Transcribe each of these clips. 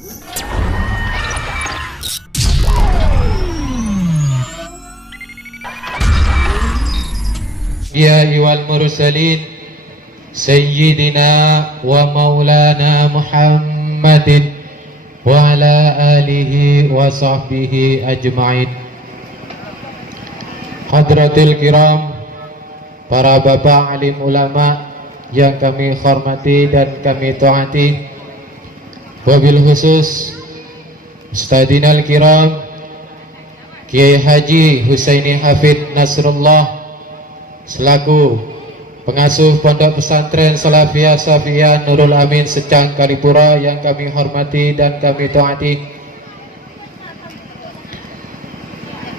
Ya ayyuhal mursalin Sayyidina wa maulana Muhammadin wa ala alihi wa sahbihi ajma'in. Hadratil kiram, para bapak alim ulama yang kami hormati dan kami taati, wabil khusus Ustadzinal kiram Kiai Haji Husaini Hafid Nasrullah selaku pengasuh Pondok Pesantren Salafiyah Safiyah Nurul Amin Secang Kalipura yang kami hormati dan kami taati.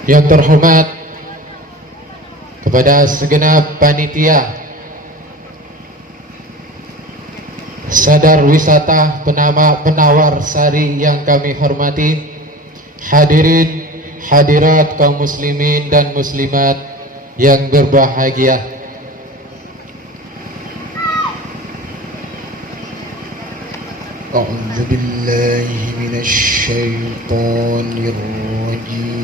Yang terhormat kepada segenap panitia Sadar Wisata Penawar Sari yang kami hormati, hadirin hadirat kaum muslimin dan muslimat yang berbahagia. A'udzu billahi minasy syaithanir rajim.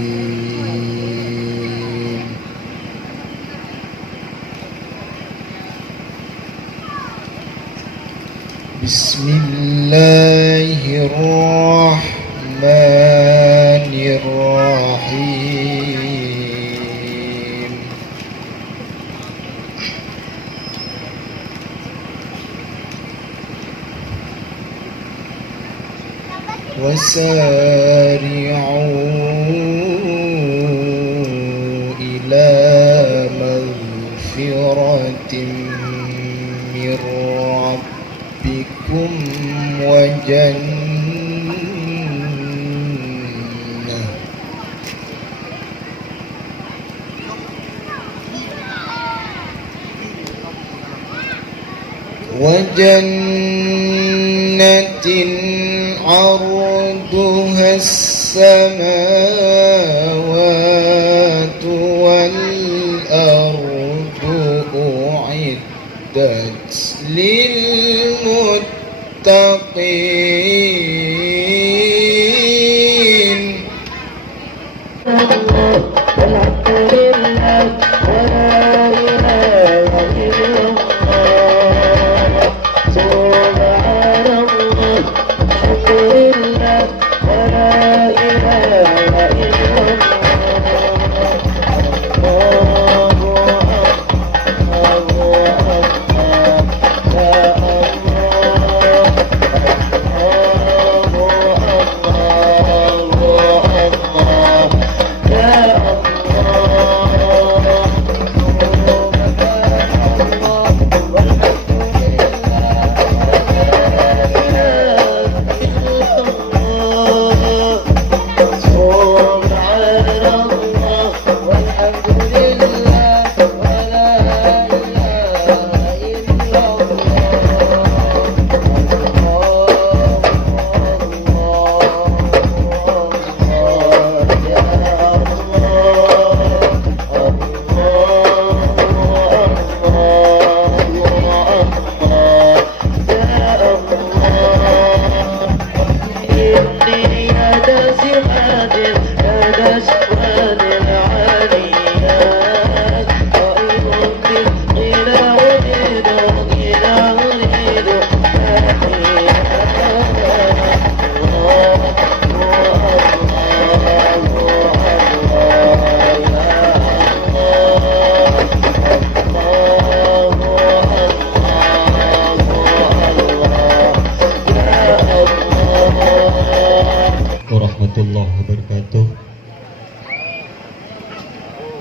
Bismillahirrahmanirrahim. وسارعوا إلى مغفرة من ربكم وجنة عرضها السماوات والأرض أعدت للمتقين. الحمد لله ولا إله إلا الله سبحان الله الحمد لله ولا إله إلا warahmatullahi wabarakatuh.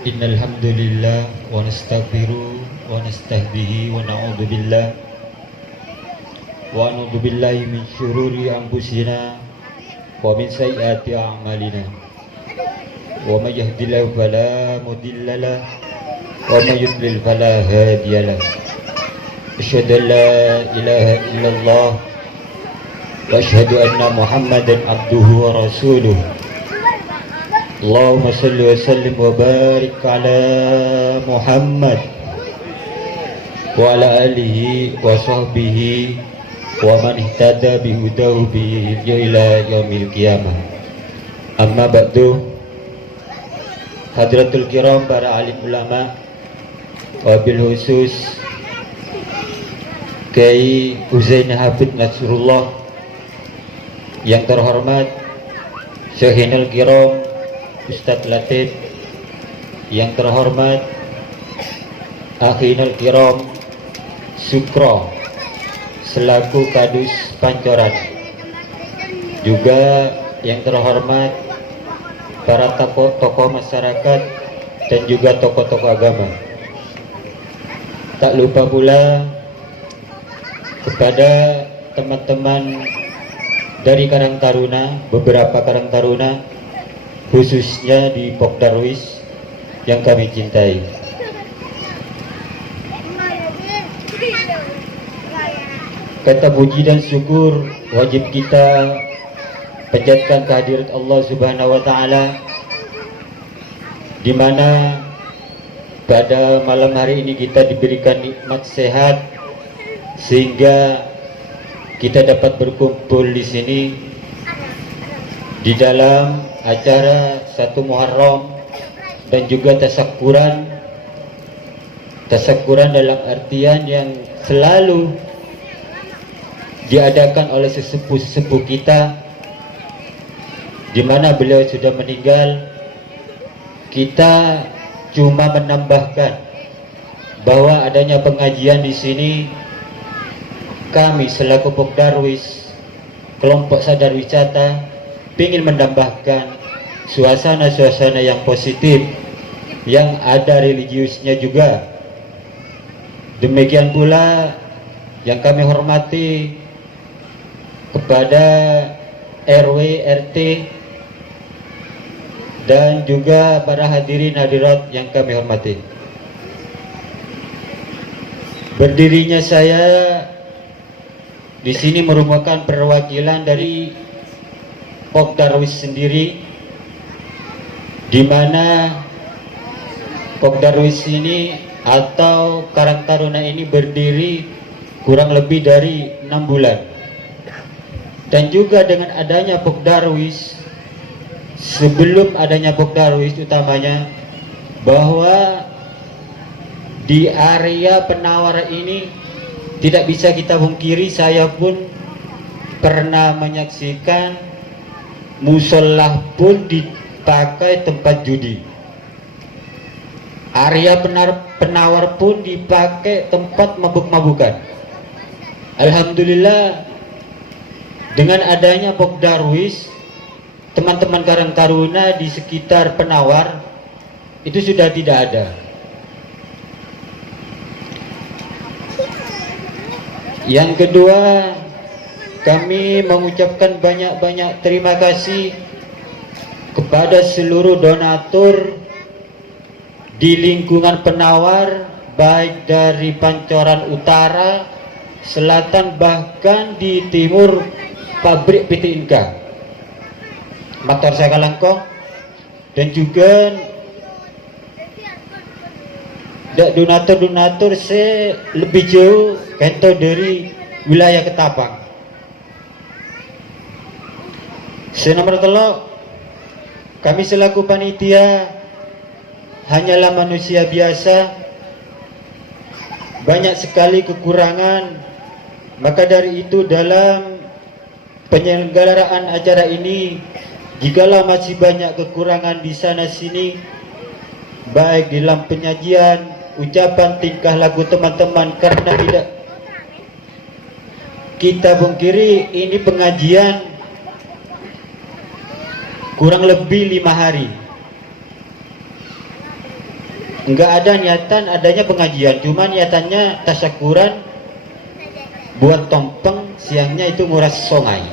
Innal hamdalillah wa nastaghfiru wa nastahdihi wa na'udzu billahi min syururi anfusina wa min sayyiati a'malina. Wa may yahdihillahu fala mudilla lahu wa may yudlil fala hadiya lahu. Asyhadu an la ilaha illallah wa asyhadu anna Muhammadan abduhu wa rasuluh. Allahumma salli wa sallim wa barik ala Muhammad wa ala alihi wa sahbihi ومن اهتدى بهداه إلى يوم القيامة. أما بعد, Hadratul Kiram, para alim ulama, wabil khusus Kiai Uzaini Habib Nasrullah, yang terhormat Syekhinul Kiram Ustadz Latif, yang terhormat Akhinul Kiram Sukro selaku Kadus Pancoran, juga yang terhormat para tokoh masyarakat dan juga tokoh-tokoh agama. Tak lupa pula kepada teman-teman dari Karang Taruna, beberapa Karang Taruna, khususnya di Pok Darwis yang kami cintai. Kata puji dan syukur wajib kita panjatkan kehadirat Allah Subhanahu wa taala, di mana pada malam hari ini kita diberikan nikmat sehat sehingga kita dapat berkumpul di sini di dalam acara 1 Muharram dan juga tasyakuran dalam artian yang selalu diadakan oleh sesepuh-sesepuh kita, di mana beliau sudah meninggal. Kita cuma menambahkan bahwa adanya pengajian di sini, kami selaku Pok Darwis, kelompok sadar wisata, ingin menambahkan suasana-suasana yang positif, yang ada religiusnya juga. Demikian pula yang kami hormati kepada RW, RT, dan juga para hadirin hadirat yang kami hormati. Berdirinya saya di sini merupakan perwakilan dari Pok Darwis sendiri, di mana Pok Darwis ini atau Karang Taruna ini berdiri kurang lebih dari 6 bulan. Dan juga dengan adanya Pok Darwis, sebelum adanya Pok Darwis utamanya, bahwa di area penawar ini tidak bisa kita pungkiri, saya pun pernah menyaksikan musola pun dipakai tempat judi. Area penawar pun dipakai tempat mabuk-mabukan. Alhamdulillah, dengan adanya Pok Darwis, teman-teman Karang Taruna di sekitar penawar itu sudah tidak ada. Yang kedua, kami mengucapkan banyak-banyak terima kasih kepada seluruh donatur di lingkungan penawar, baik dari Pancoran Utara, Selatan, bahkan di timur pabrik PT Inka, Motor Sakalangkong, dan juga donatur-donatur lebih jauh kento dari wilayah Ketapang. Senomor telok, kami selaku panitia hanyalah manusia biasa, banyak sekali kekurangan. Maka dari itu dalam penyelenggaraan acara ini, jikalau masih banyak kekurangan di sana sini, baik dalam penyajian, ucapan, tingkah laku teman-teman, karena tidak kita pungkiri ini pengajian kurang lebih 5 hari. Enggak ada niatan adanya pengajian, cuma niatannya tasyakuran buat tompeng, siangnya itu nguras songai.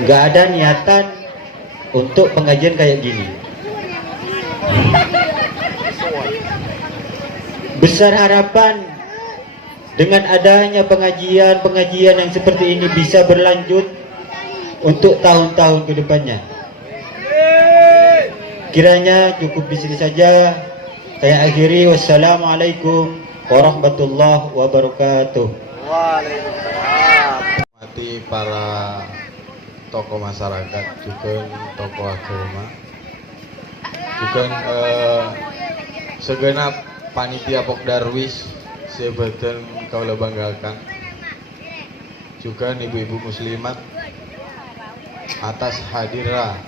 Enggak ada niatan untuk pengajian kayak gini. Besar harapan dengan adanya pengajian yang seperti ini bisa berlanjut untuk tahun-tahun ke depannya. Kiranya cukup di sini saja. Saya akhiri. Wassalamualaikum warahmatullahi wabarakatuh. Waalaikumsalam. hormati para tokoh masyarakat, juga tokoh agama, juga segenap panitia Pok Darwis sebeten kaula banggakan, juga ibu-ibu muslimat atas hadirah,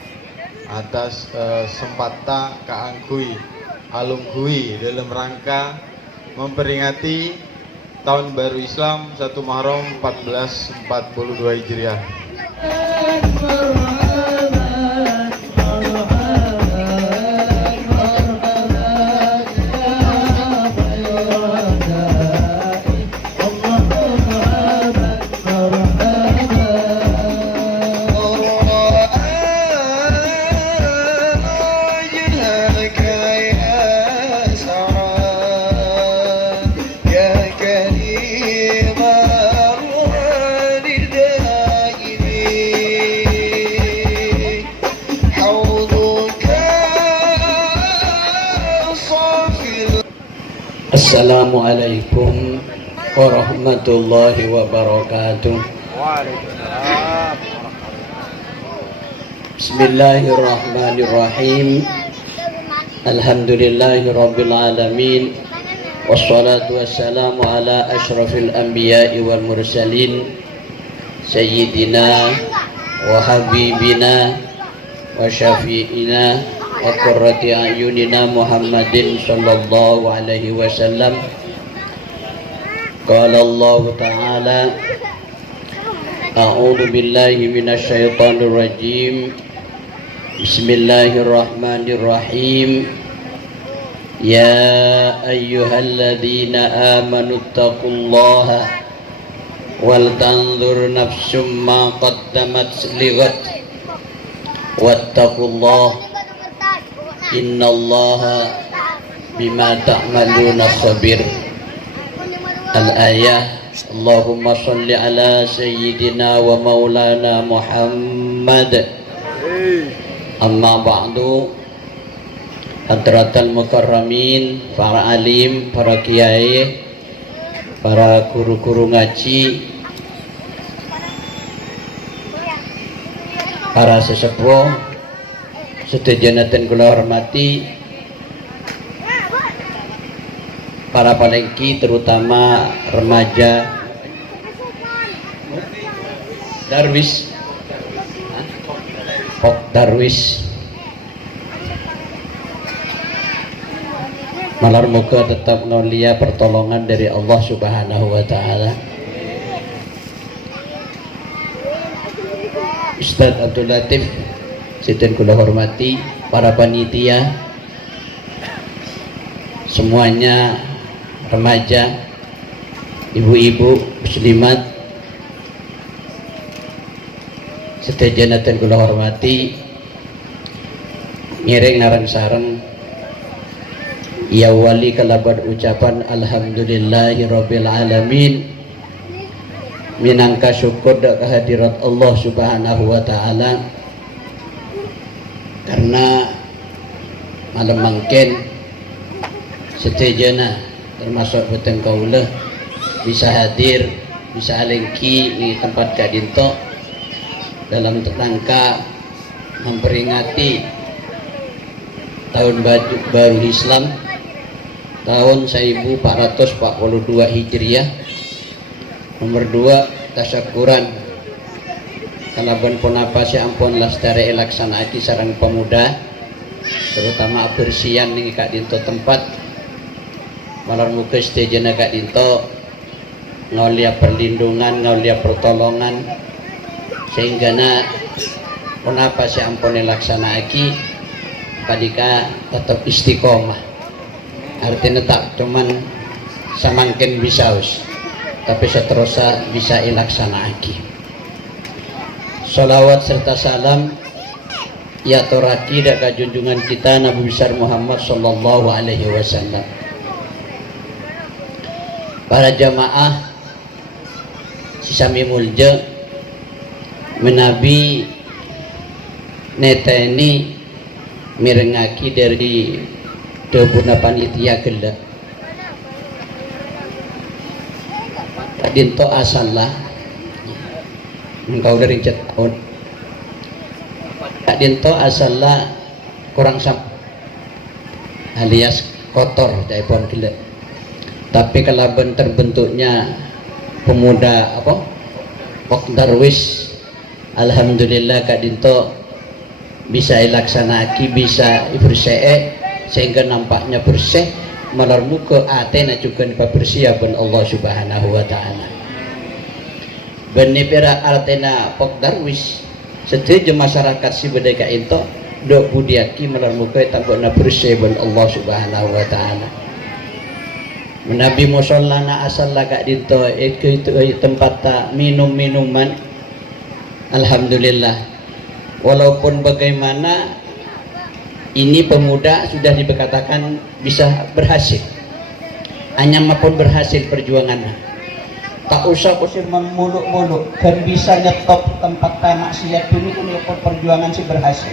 atas sempata kaangkui alungkui dalam rangka memperingati tahun baru Islam 1 Muharram 1442 Hijriah. Assalamualaikum warahmatullahi wabarakatuh. Bismillahirrahmanirrahim. Alhamdulillahirabbil alamin. Wassalatu wassalamu ala asyrafil anbiya'i wal mursalin sayyidina wa habibina wa syafi'ina wa qurrati a'yunina Muhammadin sallallahu alaihi wasallam. Qala Allah ta'ala a'udzu billahi minasy syaithanir rajim. Bismillahirrahmanirrahim. Ya ayyuhalladzina amanu taqullaha wal tanzur nafsum ma qaddamat lighad wattaqullaha innallaha bima ta'maluna khabir. Al-ayah. Allahumma salli ala sayyidina wa maulana Muhammad. Amma ba'du. Hadratal mukarramin, para alim, para kiai, para guru-guru ngaji, para sesepuh sedaya kula hormati, para palengki terutama remaja Darwis, Pok Darwis. Malar moga tetap nolia pertolongan dari Allah Subhanahu wa taala. Ustadz Abdul Latif sedaya kula hormati, para panitia semuanya, remaja, ibu-ibu muslimat sedaya kula hormati, ngiring narang sareng ya wali kalabat ucapan alhamdulillahirabbil alamin, minangka syukur dak kehadirat Allah Subhanahu wa taala karena malam mangken setejana termasuk boten kaula bisa hadir, bisa alengki di tempat kadinto dalam rangka memperingati tahun baru Islam tahun 1442 Hijriah. Nomor 2 tasyakuran kalaban ponapasi ampun lastare elaksanaki sarang pemuda terutama bersian ning kak dinto tempat malar muga stejana kak dinto ngolia perlindungan, ngolia pertolongan sehingga na ponapasi ampun elaksanaki padika tetap istiqomah. Artinya tak cuman samangkin bisa tapi seterusnya bisa ilaksana lagi. Salawat serta salam ya toraki daka junjungan kita Nabi besar Muhammad sallallahu alaihi wasallam. Para jamaah sisami mulja menabi neta ini mirengaki dari debuna panitia gelap dinto asallah engkau dari tahun Kak Dinto asalnya kurang alias kotor jaipon gila, tapi kalau terbentuknya pemuda apa Darwis, alhamdulillah Kak Dinto bisa ilaksanaki, bisa bersih sehingga nampaknya bersih malar muka atena juga bersih pun Allah subhanahu wa ta'ala. Bani pera artena Pok Darwis setuju masyarakat si bedeka itu dok budiaki malar muka tambah bersih pun Allah subhanahu wa ta'ala. Nabi musallana asal Kak Dinto itu tempat minum minuman, alhamdulillah. Walaupun bagaimana ini pemuda sudah dikatakan bisa berhasil, hanya maupun berhasil perjuangannya. Tak usah kusir memuluk-muluk dan bisa nyetop tempat maksiat ini pun perjuangan si berhasil.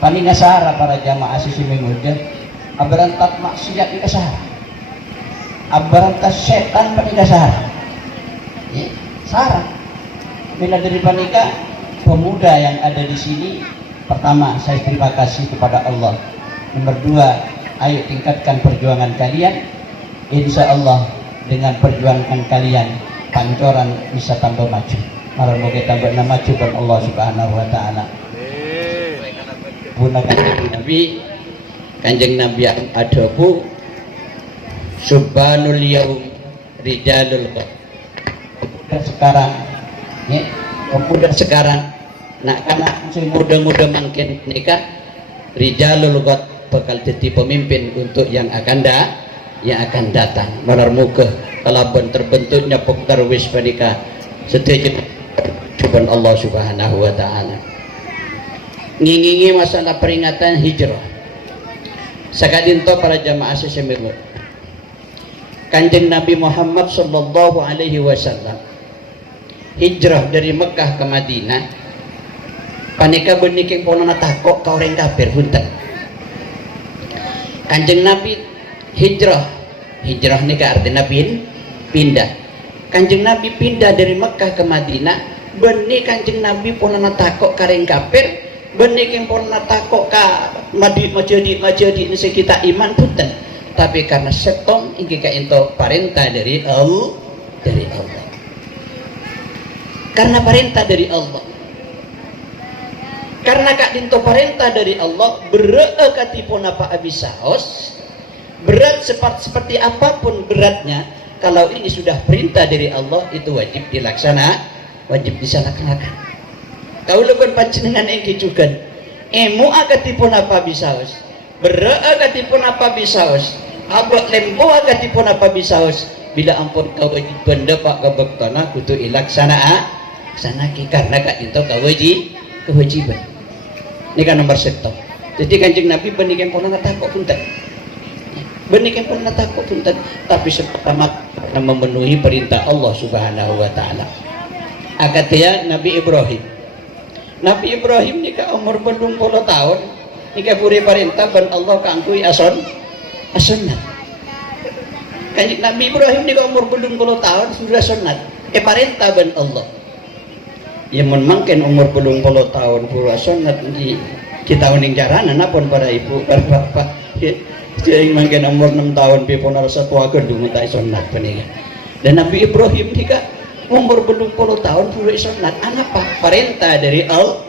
Paling ngasara para jamaah sisi menguja, abarantat maksiat di kasara, abarantat setan paling kasara. Sarah. Bila dari panika pemuda yang ada di sini, pertama saya terima kasih kepada Allah. Nomor dua, ayo tingkatkan perjuangan kalian. Insya Allah dengan perjuangan kalian pancoran bisa tambah maju. Moga tambah maju dan Allah subhanahu wa ta'ala. Kanjeng Nabi adabu subhanul yaum rijalul sekarang ya, pemuda sekarang nak karena muda-muda makin nikah rijalul ghad bakal jadi pemimpin untuk yang akan datang. Malar muka kalaupun terbentuknya Pok Darwis panika setuju cuban Allah subhanahu wa ta'ala. Ngingingi masalah peringatan hijrah sakadinto para jamaah sesemir Kanjeng Nabi Muhammad sallallahu alaihi wasallam hijrah dari Mekah ke Madinah panika beniking ponona takok ka orang kafir punten. Kanjeng Nabi hijrah nika artinya pindah. Kanjeng Nabi pindah dari Mekah ke Madinah, benih Kanjeng Nabi ponona takok ka orang kafir, beniking ponona takok ka majadi nasi kita iman punten. Tapi karena seton ingin kainto perintah dari Allah, karena perintah dari Allah, karena Kak Dinto perintah dari Allah berekatipun apa abisaos berat seperti apapun beratnya, kalau ini sudah perintah dari Allah itu wajib dilaksanakan. Kau lebih panjenengan engki juga emu akatipun apa bisaos berekatipun apa bisaos abot lempo akatipun apa bisaos bila ampun kewajiban dapat kebektana kudu sanaki karena Kak Dinto kewajiban ini kan nomor satu. Jadi Kanjeng Nabi benikan pun takut punten, tapi pertama memenuhi perintah Allah subhanahu wa ta'ala. Akatia Nabi Ibrahim nikah umur 20 tahun nikah puri perintah ban Allah kangkui asonnat. Kanjeng Nabi Ibrahim nikah umur 20 tahun sudah sunat perintah ban Allah. Ya mungkin umur 20 tahun pura sunat di kita uning jarana napun para ibu para bapak jadi mungkin umur 6 tahun pipun rasa tua gedung tak sunat penika. Dan Nabi Ibrahim nikah umur 20 tahun pura sunat apa perintah dari Allah.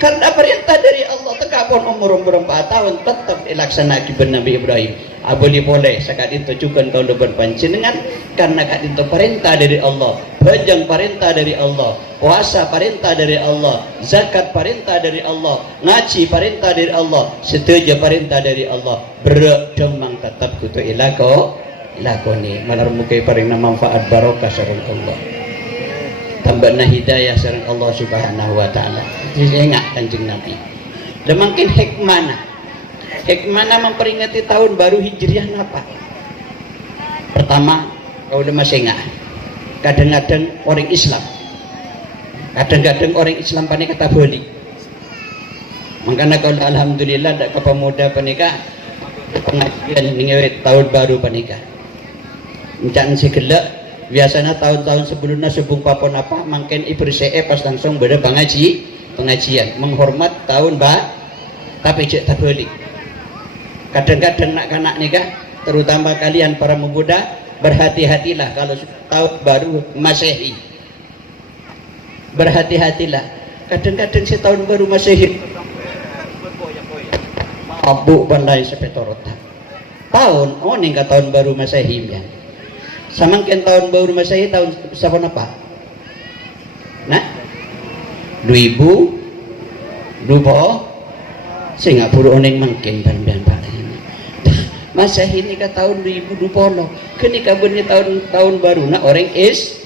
Karena perintah dari Allah tekapun umur 4 tahun tetap dilaksanakan Nabi Ibrahim. Boleh sekali itu juga kau depan panjenengan karena Kak Dinto perintah dari Allah, bajang perintah dari Allah, puasa perintah dari Allah, zakat perintah dari Allah, ngaji perintah dari Allah, setuju perintah dari Allah, berdemang tetap kutu ilakoni malar mukai paring manfaat barokah sareng Allah. Tambahna hidayah sareng Allah subhanahu wa ta'ala. Jadi ingat Kanjeng Nabi. Dan mungkin hikmana memperingati tahun baru Hijriah apa? Pertama, kau udah masih ingat. Kadang-kadang orang Islam panik kata boli. Makanya kalau alhamdulillah ada pemuda panika pengajian ngewet tahun baru panika. Mencari si gelak biasanya tahun-tahun sebelumnya sebung papon apa mungkin ibersee pas langsung beda pengajian menghormat tahun tapi cek tak balik. Kadang-kadang nak kanak nikah terutama kalian para pemuda berhati-hatilah kalau tahun baru Masehi. Berhati-hatilah. Kadang-kadang si tahun baru Masehi abu bandai sepetorota. Tahun nih tahun baru Masehi ya. Samangken tahun baru Masehi tahun siapa apa? Nah, 2000 Singapura oneng mangkin dan Pak. Masehi ini ke tahun 2020. Kini kabarnya tahun baru nak orang is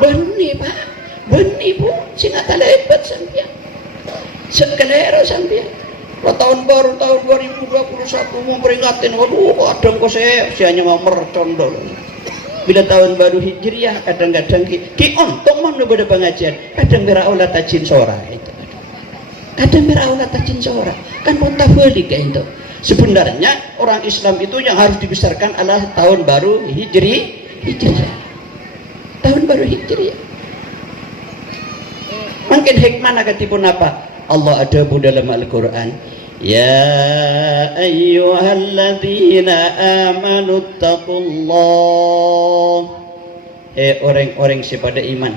benih Pak. Benih Bu, singa lebat sampean. Sekelero sampean. Tahun baru tahun 2021 mau peringatin, waduh kadang kok saya hanya mau mercondol. Bila tahun baru Hijriah kadang-kadang ki ontong mana pada pengajian kadang beraulat tajin sora itu kadang beraulat tajin sora kan mau balik kayak itu. Sebenarnya orang Islam itu yang harus dibesarkan adalah tahun baru Hijriah tahun baru Hijriah. Mungkin hikmah nak katipun apa Allah ada dalam Al-Quran. Ya ayyuhalladzina amanu taqullah. Orang-orang sepada iman.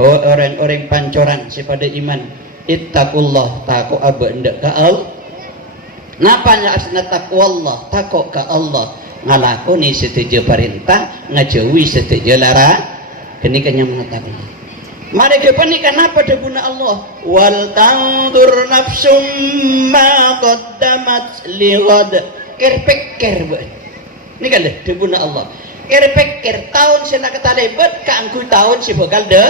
Orang-orang pancoran sepada iman. Ittaqullah takut aba ndak ka Allah. Napanya asna taqwallah takut ka Allah. Ngalakoni setuju perintah, ngajauhi setuju larang. Kini kanya mengatakan mereka panik kenapa deguna Allah wal tandur nafsum ma qaddamat lighad kerpekker ini kan deguna Allah kerpekker tahun sena ketalebet kaangku tahun si bakal de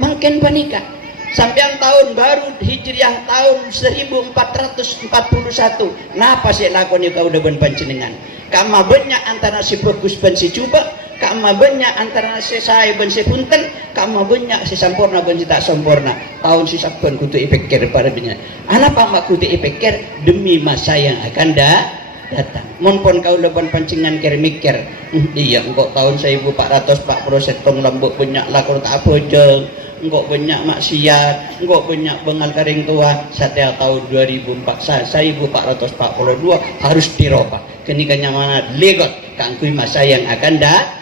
mungkin panika sampean tahun baru Hijriah tahun 1441 napa sih lakoni kau udah ben panjenengan kama banyak antara si bagus ben si coba kama banyak antara si saya ben si punten kama banyak si sampurna ben si tak sempurna tahun si saben kutu ipikir para benya anak pamak kutu ipikir demi masa yang akan datang monpon kau leban pancingan kir mikir iya engkau tahun 1441 setong lambuk banyak lakon tak bojong engkau banyak maksiat engkau banyak bengal kering tua setiap tahun 1442 harus dirobah kenikannya mana legot kangkui masa yang akan datang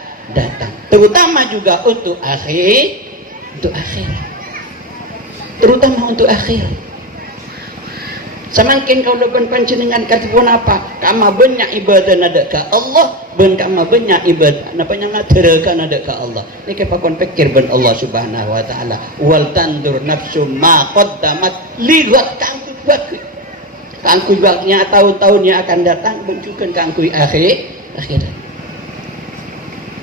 terutama juga untuk akhir terutama untuk akhir semakin kau leban panjenengan katipun apa kama banyak ibadah nada ka Allah ben kama banyak ibadah napa nyana tereka nada ka Allah ni ke pakon pikir ben Allah Subhanahu wa taala wal tandur nafsu ma qaddamat liwat kangkui waknya tahun-tahun yang akan datang menunjukkan kangkui akhirat.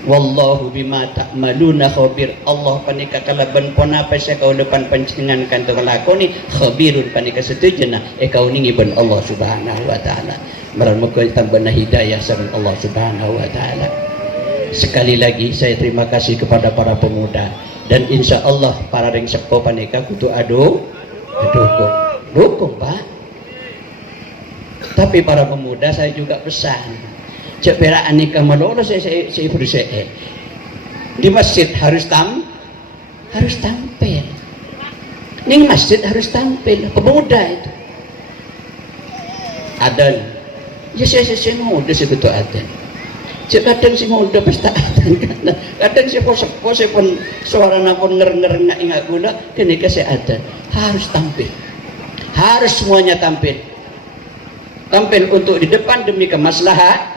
Wallahu bima ta'maluna khabir. Allah panika kalaban pona pesa kau depan panjenengan kan melakoni khabirun panika setujuna kau ningi ben Allah Subhanahu wa taala. Maran muga tambahna hidayah sareng Allah Subhanahu wa taala. Sekali lagi saya terima kasih kepada para pemuda dan insya Allah para ring sepo panika kudu dukung Pak. Tapi para pemuda saya juga pesan cek peraan nikah malolo saya berusaha di masjid harus tampil ning masjid harus tampil pemuda itu adan ya saya muda segitu adan cek kadang si muda pesta adan kadang si pose pun suara pun nger nggak ingat gula kenika saya adan harus tampil harus semuanya tampil untuk di depan demi kemaslahatan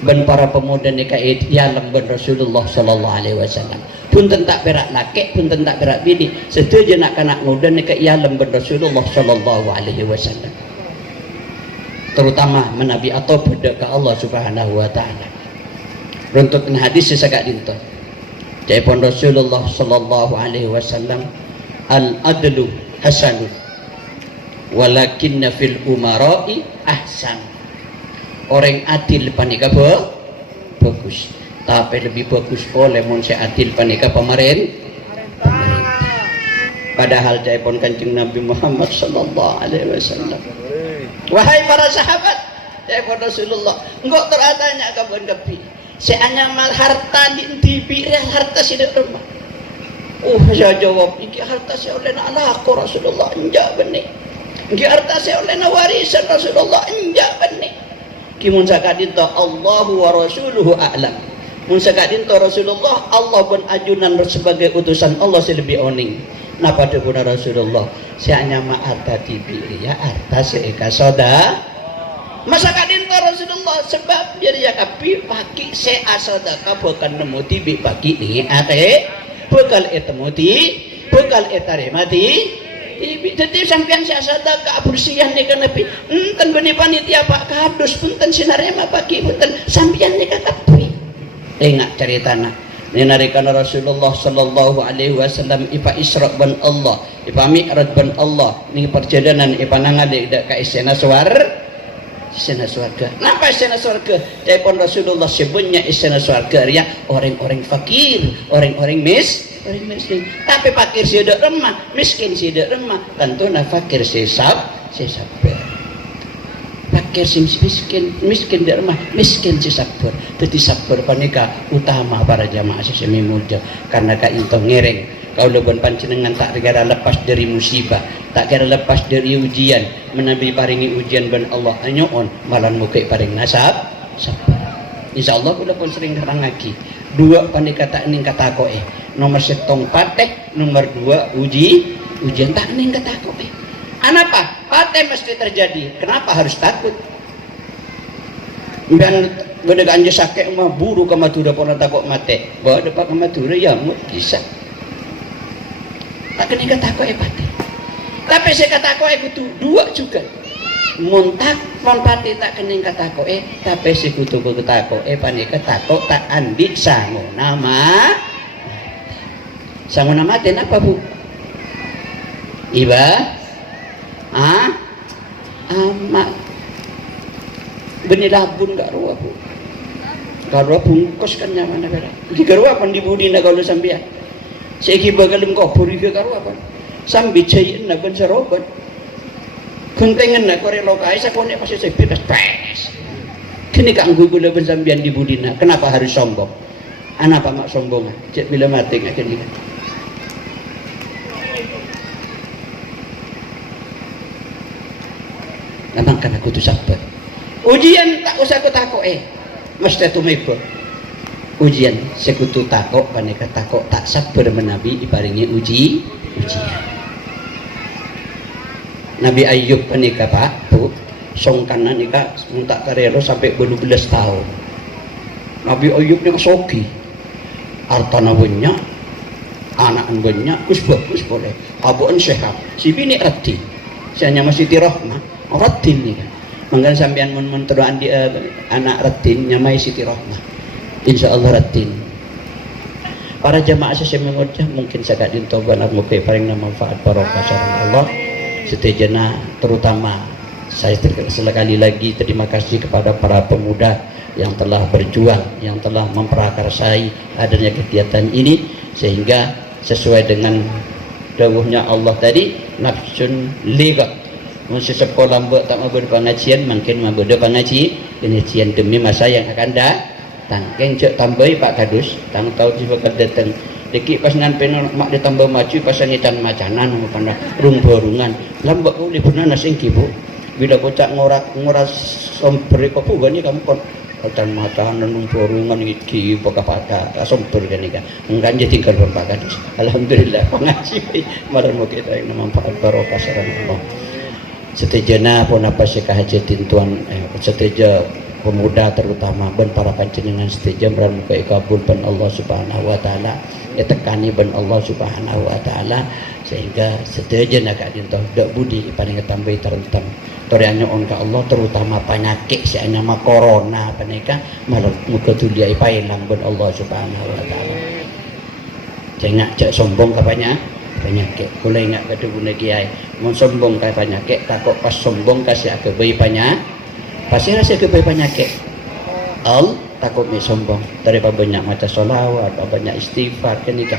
ben para pemuda nikah yalam ben Rasulullah sallallahu alaihi wasallam punten tak berak laki punten tak berak bini setuju nak kanak muda nikah yalam ben Rasulullah sallallahu alaihi wasallam terutama menabi atau beda ke Allah Subhanahu wa taala runtut hadis sesagak dinto jaipun Rasulullah sallallahu alaihi wasallam al adlu hasanun walakinna fil umara'i ahsan orang adil panika bagus tapi lebih bagus oleh mun si adil panika pemerintah padahal jaipun Kanjeng Nabi Muhammad sallallahu alaihi wasallam wahai para sahabat jaipun Rasulullah engkau teratanya kapan kepi Seanya mal harta di TV harta sidak rumah. Saya jawab, iki harta saya oleh na alaku Rasulullah enjak benih. Iki harta saya oleh na warisan Rasulullah enjak benih. Kimun sakadinto Allahu wa rasuluhu a'lam. Mun sakadinto Rasulullah Allah pun ajunan sebagai utusan Allah lebih oning. Napa debuna Rasulullah? Seanya ma harta TV ya harta seeka soda. Masa kadinto Rasulullah sebab dia ya kapi paki se asadaka bukan nemu tibi paki ni ate bekal etemuti bekal etare mati tibi jadi sampean se asadaka bersihan ni kanepi enten beni panitia pak kadus punten sinarema paki punten sampean ni kakapi ingat ceritana ni narikan Rasulullah sallallahu alaihi wasallam ipa Isra ban Allah ipa Mi'raj ban Allah ni perjalanan ipa nangali dak ka istana istana surga. Kenapa istana surga? Telepon Rasulullah sebutnya istana surga ya orang-orang fakir, orang-orang miskin. Tapi fakir tidak remah, miskin tidak remah. Tentu na fakir sabar. Fakir miskin tidak remah, miskin sabar. Jadi sabar panika utama para jamaah sesemi muda karena ka into ngereng. Kau lebon panjenengan tak kira lepas dari musibah, tak kira lepas dari ujian, menabi paringi ujian ben Allah anyoon malan mukai paring nasab sabar. Insyaallah kula pun sering terang lagi. Dua panika tak ning kata koe. Nomor setong pateh, nomor dua ujian tak ning kata koe. Anapa? Pateh mesti terjadi. Kenapa harus takut? Dan gede anje sakit mah buru ka Madura pona takut mate. Bawa depak ka Madura ya mut bisa. Tak kena kata aku pati. Tapi saya kata aku itu dua juga. Muntak pati tak kena kata aku tapi saya kutu kata aku panik kata aku tak andit sango nama ten apa bu? Iba, amak benih labun gak ruah bu. Gak ruah bungkus kan nyaman negara. Gak ruah pan dibudi na kalau sambian. Saya kira galim kau puri ke karu apa? Sambil cair nak ben serobat. Kuntengan nak korek lokai saya konek pasti saya bebas pes. Kini kanggu gula ben sambian di budina. Kenapa harus sombong? Anapa mak sombong? Cek bila mati ngak kini. Memang kan aku tu sabar. Ujian tak usah aku takut mesti tu mekor. Ujian sekutu takok paneka takok tak sabar menabi diparingi ujian. Nabi Ayub paneka Pak Bu songkanan nika muntak karero sampai 12 tahun. Nabi Ayub nika sogi hartana banyak anak banyak kus bagus boleh abuan sehat si bini rati sianya masih tirahmah ratin nika manggan sampean mun teruan di anak ratin nyamai Siti Rahmah. Insya Allah ratin. Para jamaah sesemi mudah mungkin sakit dintoban mukai paling manfaat barokah sareng Allah. Setejana terutama saya sekali lagi terima kasih kepada para pemuda yang telah berjuang, yang telah memprakarsai adanya kegiatan ini sehingga sesuai dengan dawuhnya Allah tadi nafsun ligat. Mesti sekolah mbak tak mau berpengajian mungkin mau pengajian demi masa yang akan datang. Kencok tambahi Pak Kadus, tang tahu si bakal datang. Deki pas nganpen mak ditambah maju pas ngitan macanan pada rung-borungan. Lambak boleh benar nasi Bu. Bila bocah ngoras somber kok bukan ni kamu kon dan macanan rung-borungan iki boka pada somber kan iki. Enggan je tinggal Pak Kadus. Alhamdulillah pengaji marang kita yang manfaat barokah sareng Allah. Setejana pun apa sih kahajatin tuan seteja pemuda terutama ben para panjenengan seteja beran muka kabul ben Allah Subhanahu wa taala ya tekani ben Allah Subhanahu wa taala sehingga seteja nak adinto dak budi paling tambah terentam toriannya on ka Allah terutama penyakit sianya ma corona panika malah muka tuliai pailang ben Allah Subhanahu wa taala jangan cak sombong kapanya penyakit boleh ingat kata guna kiai mau sombong kai penyakit takut pas sombong kasih ke bayi banyak pasti rasa ke bayi penyakit takut ni sombong daripada banyak macam solawat banyak istighfar kenika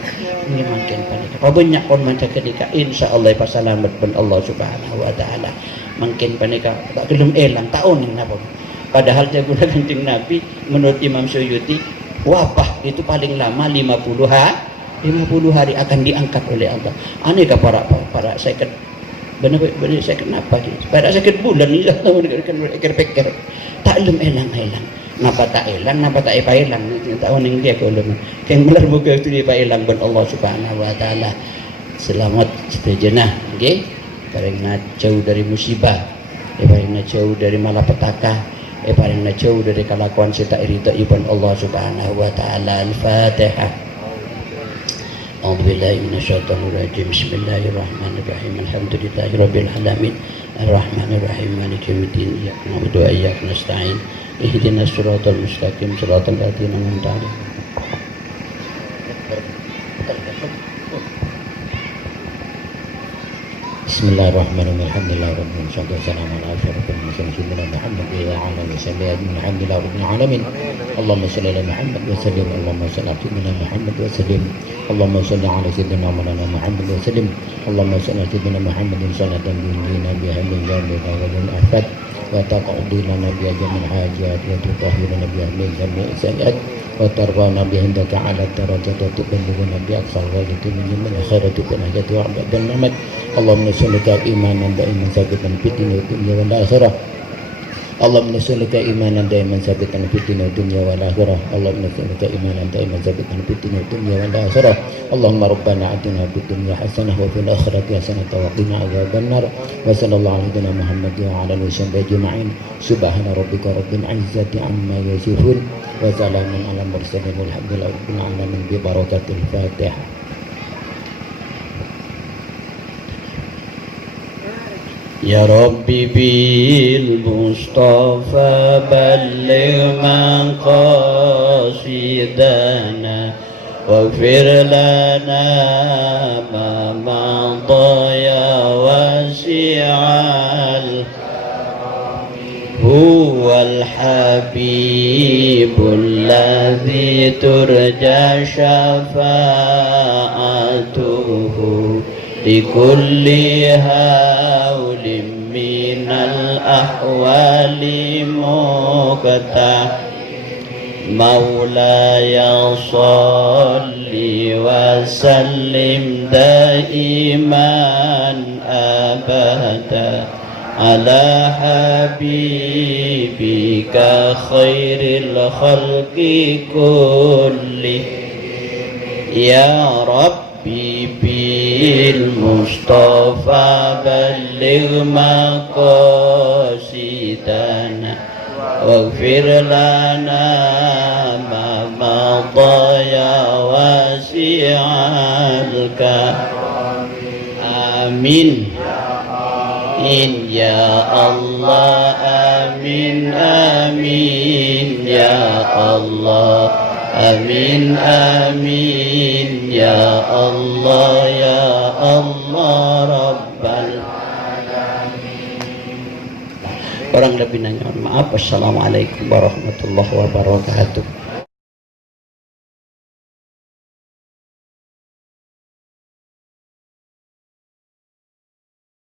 ini makin panik apa banyak pun macam kenika insyaallah pasalamat ben Allah Subhanahu wa taala makin panik tak gelem elang tahun ni napa Padahal jagungan Kanjeng Nabi menurut Imam Suyuti wabah itu paling lama 50 hari akan diangkat oleh Allah. Aneh ka para saya benar saya kenapa gitu. Pada saya bulan ini tahu pikir tak elang napa tak elang tahu ning dia kalau keng benar buka itu dia elang ben Allah Subhanahu wa taala. Selamat sejenah nggih. Paling jauh dari musibah, paling jauh dari malapetaka, paling jauh dari kelakuan sita irita ibn Allah Subhanahu wa taala. Al-Fatihah. A'udzubillahi minasyaitonirrajim. Bismillahirrahmanirrahim. Alhamdulillahi rabbil alamin. Arrahmanirrahim. Maliki yaumiddin. Iyyaka na'budu wa iyyaka nasta'in. Ihdinas siratal mustaqim. Siratal ladzina an'amta 'alaihim. Bismillahirrahmanirrahim. Alhamdulillahirabbil alamin. Wassalamu ala asyrafil mursalin sayyidina Muhammad wa ala alihi wasallam. Alhamdulillahirabbil alamin. Allahumma shalli ala Muhammad wa sallim. Allahumma shalli ala sayyidina Muhammad wa sallim. Allahumma shalli ala sayyidina Muhammad wa sallim. Allahumma shalli ala sayyidina Muhammadin salatan tunjina biha min dhanbi wa min afat wa taqdi lana biha min hajat wa tutahhiruna biha min dhanbi sayyi'at wa tarfa'na biha indaka ala darajat wa tuballighuna bi aqsal ghayati min khairati wa najati wa abdan namat. Allahumma nas'aluka imanan daiman sabitan fid dunya wal akhirah. Allahumma nas'aluka imanan daiman sabitan fid dunya wal akhirah. Allahumma nas'aluka imanan daiman sabitan fid dunya wal akhirah. Allahumma rabbana atina fid dunya hasanah wa fil akhirati hasanah wa qina adzabannar. Wa sallallahu ala Muhammad wa ala alihi wasallam ajma'in. Subhana rabbika rabbil izzati amma yasifun wa salamun ala mursalin walhamdulillahi rabbil alamin bi barakatil Fatihah. Ya Rabbi bil Mustafa balligh maqasidana waghfir lana ma madha ya wasi'al huwal habibul ladzi turja syafa'atuhu likulli hawlim minal ahwali muqta maulaya salli wa sallim daiman abada ala habibika khairil khalqi kulli ya Rabbi bil Mustafa balligh maqasidana waghfir lana ma madha ya wasi'al karam. Amin ya Allah, amin amin ya Allah, amin amin ya Allah, ya Allah Rabbal alamin. Kurang lebih nanya maaf. Assalamualaikum warahmatullahi wabarakatuh.